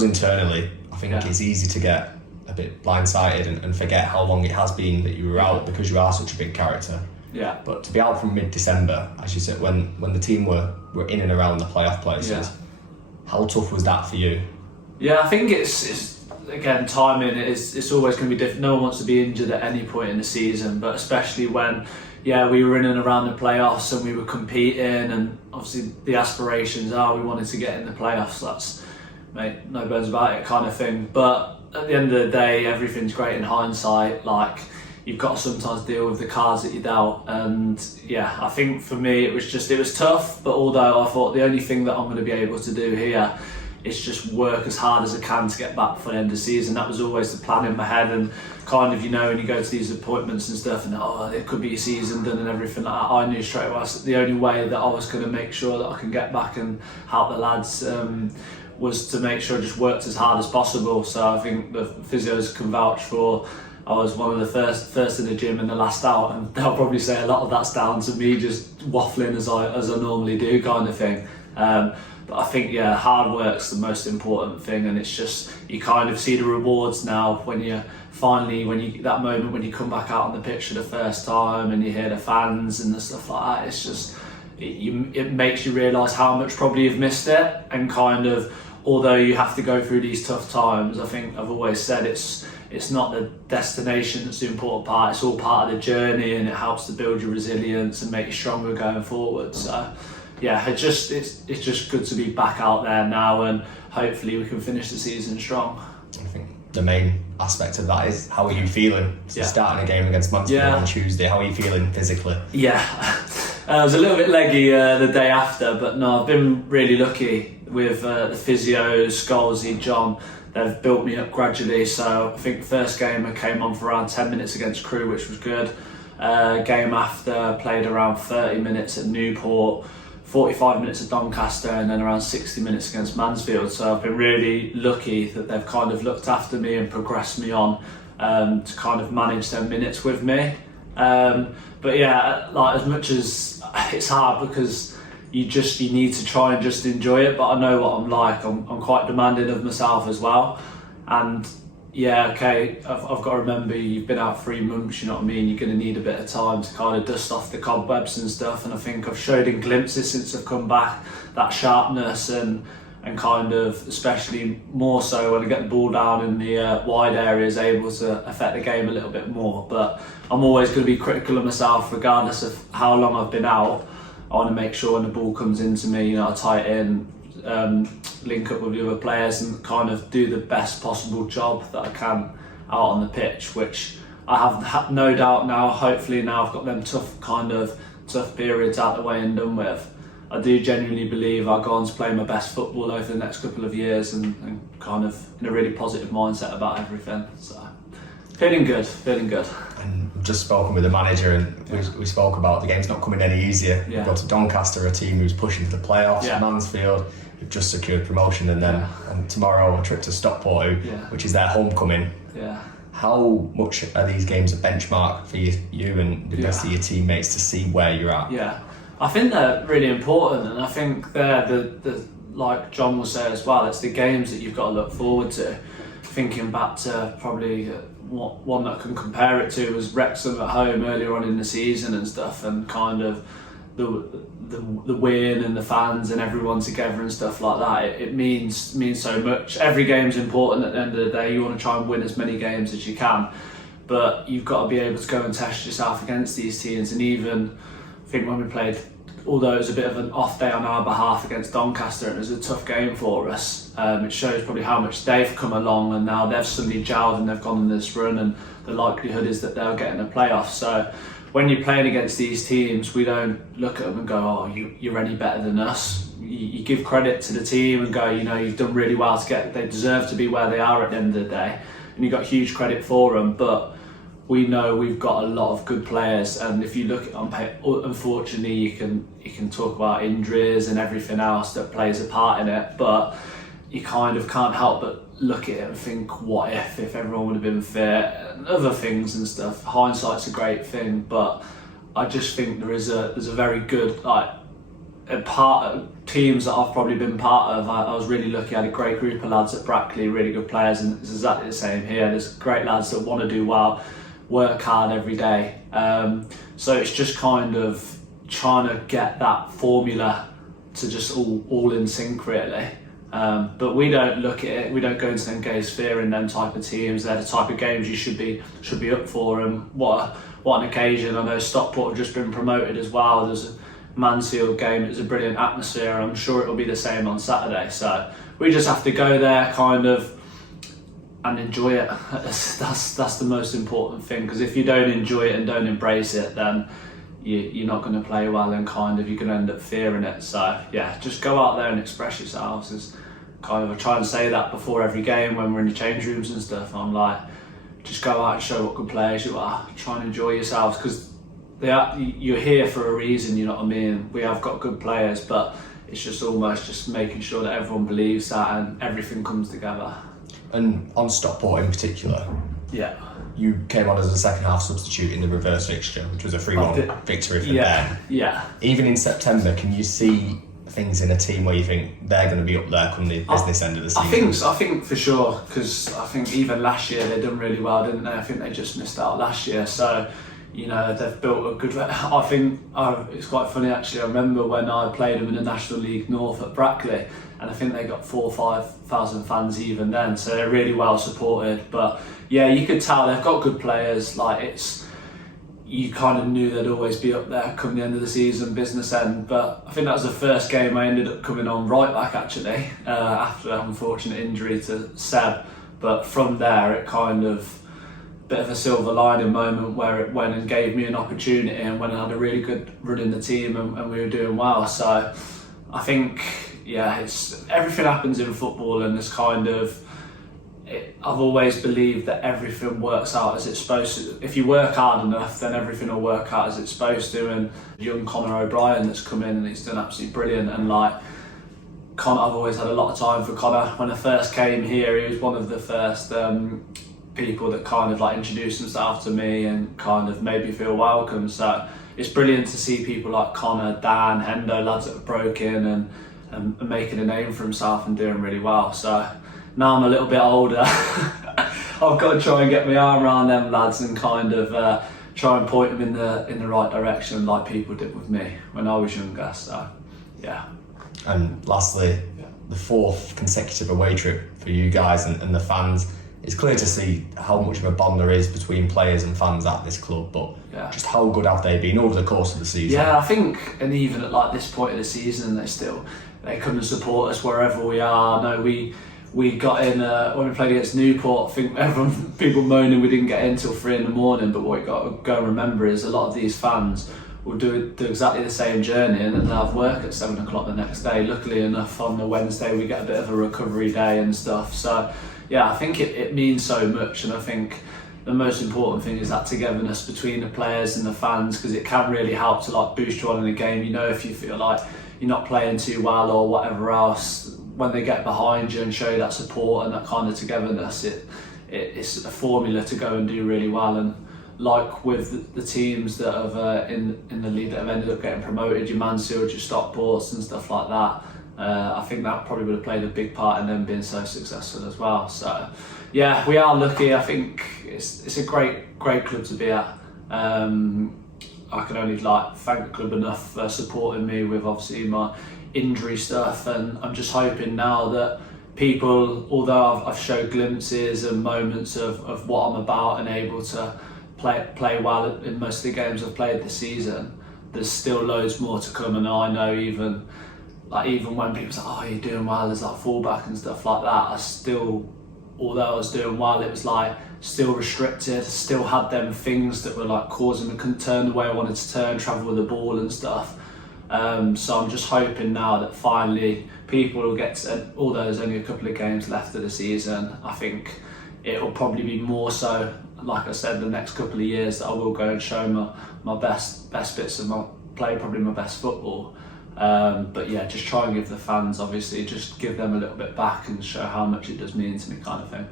us internally, I think it's easy to get a bit blindsided and forget how long it has been that you were out, because you are such a big character. Yeah. But to be out from mid-December, as you said, when the team were in and around the playoff places, how tough was that for you? Yeah, I think it's again, timing it's always going to be different. No one wants to be injured at any point in the season, but especially when we were in and around the playoffs and we were competing, and obviously the aspirations are we wanted to get in the playoffs. That's, mate, no bones about it kind of thing. But at the end of the day, everything's great in hindsight. Like, you've got to sometimes deal with the cards that you're dealt. And yeah, I think for me it was tough, but although I thought the only thing that I'm going to be able to do here is just work as hard as I can to get back for the end of the season. That was always the plan in my head, and kind of, when you go to these appointments and stuff and it could be a season done and everything like that, I knew straight away the only way that I was going to make sure that I can get back and help the lads was to make sure I just worked as hard as possible. So I think the physios can vouch for I was one of the first in the gym and the last out, and they'll probably say a lot of that's down to me just waffling as I normally do, kind of thing. But I think hard work's the most important thing, and it's just you kind of see the rewards now when you that moment when you come back out on the pitch for the first time and you hear the fans and the stuff like that. It's just it makes you realise how much probably you've missed it, and kind of, although you have to go through these tough times, I think I've always said it's not the destination that's the important part, it's all part of the journey, and it helps to build your resilience and make you stronger going forward. So yeah, it's just good to be back out there now, and hopefully we can finish the season strong. I think the main aspect of that is, how are you feeling? Starting a game against Mansfield on Tuesday, how are you feeling physically? I was a little bit leggy the day after, but no, I've been really lucky with the physios, Scholesy, John. They've built me up gradually. So I think the first game I came on for around 10 minutes against Crewe, which was good. Game after, played around 30 minutes at Newport, 45 minutes at Doncaster, and then around 60 minutes against Mansfield. So I've been really lucky that they've kind of looked after me and progressed me on to kind of manage their minutes with me. But yeah, like, as much as it's hard because you need to try and just enjoy it, but I know what I'm like. I'm quite demanding of myself as well, and I've got to remember, you've been out 3 months, you know what I mean, you're going to need a bit of time to kind of dust off the cobwebs and stuff, and I think I've showed in glimpses since I've come back that sharpness and kind of, especially more so when I get the ball down in the wide areas, able to affect the game a little bit more. But I'm always going to be critical of myself regardless of how long I've been out. I want to make sure when the ball comes into me, I tie it in, link up with the other players and kind of do the best possible job that I can out on the pitch, which I have no doubt now. Hopefully now I've got them tough periods out the way and done with. I do genuinely believe I'll go on to play my best football over the next couple of years and kind of in a really positive mindset about everything. So feeling good. And we've just spoken with the manager, and we spoke about the game's not coming any easier. We've got to Doncaster, a team who's pushing for the playoffs, Mansfield, who've just secured promotion, and then on tomorrow a trip to Stockport, which is their homecoming. How much are these games a benchmark for you and the rest of your teammates to see where you're at? I think they're really important, and I think they're the like John will say as well, it's the games that you've got to look forward to. Thinking back to probably one that can compare it to was Wrexham at home earlier on in the season and stuff, and kind of the win and the fans and everyone together and stuff like that. It means so much. Every game's important at the end of the day. You want to try and win as many games as you can, but you've got to be able to go and test yourself against these teams. And even I think when we played, although it was a bit of an off day on our behalf against Doncaster, and it was a tough game for us, it shows probably how much they've come along, and now they've suddenly gelled and they've gone on this run, and the likelihood is that they'll get in the playoffs. So when you're playing against these teams, we don't look at them and go, oh, you're any better than us. You give credit to the team and go, you've done really well they deserve to be where they are at the end of the day, and you got huge credit for them. But we know we've got a lot of good players, and if you look at on paper, unfortunately you can talk about injuries and everything else that plays a part in it, but you kind of can't help but look at it and think, what if everyone would have been fit and other things and stuff. Hindsight's a great thing, but I just think there's a very good teams that I've probably been part of, I was really lucky. I had a great group of lads at Brackley, really good players, and it's exactly the same here. There's great lads that want to do well, work hard every day. So it's just kind of trying to get that formula to just all in sync, really. But we don't look at it, we don't go into them games fearing them type of teams. They're the type of games you should be up for, and what an occasion. I know Stockport have just been promoted as well. There's a Mansfield game, it's a brilliant atmosphere. I'm sure it'll be the same on Saturday. So we just have to go there kind of and enjoy it. That's the most important thing, because if you don't enjoy it and don't embrace it, then you're not going to play well, and kind of you're going to end up fearing it. So yeah, just go out there and express yourselves. Is kind of, I try and say that before every game when we're in the change rooms and stuff. I'm like, just go out and show what good players you are. Try and enjoy yourselves, because you're here for a reason, you know what I mean? We have got good players, but it's just almost just making sure that everyone believes that and everything comes together. And on Stockport in particular, yeah, you came on as a second half substitute in the reverse fixture, which was a 3-1 victory for them. Yeah. Even in September, can you see things in a team where you think they're going to be up there come the business end of the season? I think for sure, because I think even last year they done really well, didn't they? I think they just missed out last year. So, you know, they've built a good... I think it's quite funny actually. I remember when I played them in the National League North at Brackley, and I think they got 4,000 or 5,000 fans even then. So they're really well supported. But yeah, you could tell they've got good players. Like, you kind of knew they'd always be up there come the end of the season, business end. But I think that was the first game I ended up coming on right back actually, after an unfortunate injury to Seb. But from there, it kind of... bit of a silver lining moment where it went and gave me an opportunity, and when I had a really good run in the team and we were doing well. So I think, yeah, it's everything happens in football, and it's kind of... I've always believed that everything works out as it's supposed to. If you work hard enough, then everything will work out as it's supposed to. And young Conor O'Brien that's come in, and he's done absolutely brilliant. And like, Conor, I've always had a lot of time for Conor. When I first came here, he was one of the first people that kind of like introduced himself to me and kind of made me feel welcome. So it's brilliant to see people like Conor, Dan, Hendo, lads that have broken and making a name for himself and doing really well. So now I'm a little bit older, I've got to try and get my arm around them lads and kind of try and point them in the right direction, like people did with me when I was younger. So yeah. And lastly, the 4th consecutive away trip for you guys and the fans. It's clear to see how much of a bond there is between players and fans at this club, but just how good have they been over the course of the season? Yeah, I think, and even at like this point of the season, they come and support us wherever we are. No, we got in when we played against Newport. I think people moaning we didn't get in till 3 a.m, but what you got to go and remember is a lot of these fans will do exactly the same journey, and then they'll have work at 7 o'clock the next day. Luckily enough, on the Wednesday we get a bit of a recovery day and stuff. So yeah, I think it means so much, and I think the most important thing is that togetherness between the players and the fans, because it can really help to like boost you on in a game. You know, if you feel like you're not playing too well or whatever else, when they get behind you and show you that support and that kind of togetherness, it's a formula to go and do really well. And like with the teams that have in the league that have ended up getting promoted, your Mansfield, your Stockports and stuff like that, I think that probably would have played a big part in them being so successful as well. So yeah, we are lucky. I think it's a great club to be at. I can only thank the club enough for supporting me with obviously my injury stuff, and I'm just hoping now that people, although I've showed glimpses and moments of what I'm about and able to play well in most of the games I've played this season, there's still loads more to come. And I know even when people say, oh, you're doing well as like fullback and stuff like that, I still, although I was doing well, it was like still restricted, still had them things that were like causing me, couldn't turn the way I wanted to turn, travel with the ball and stuff. So I'm just hoping now that finally people will get to, although there's only a couple of games left of the season, I think it'll probably be more so, like I said, the next couple of years that I will go and show my best bits of play probably my best football. But yeah, just try and give the fans, obviously, just give them a little bit back and show how much it does mean to me, kind of thing.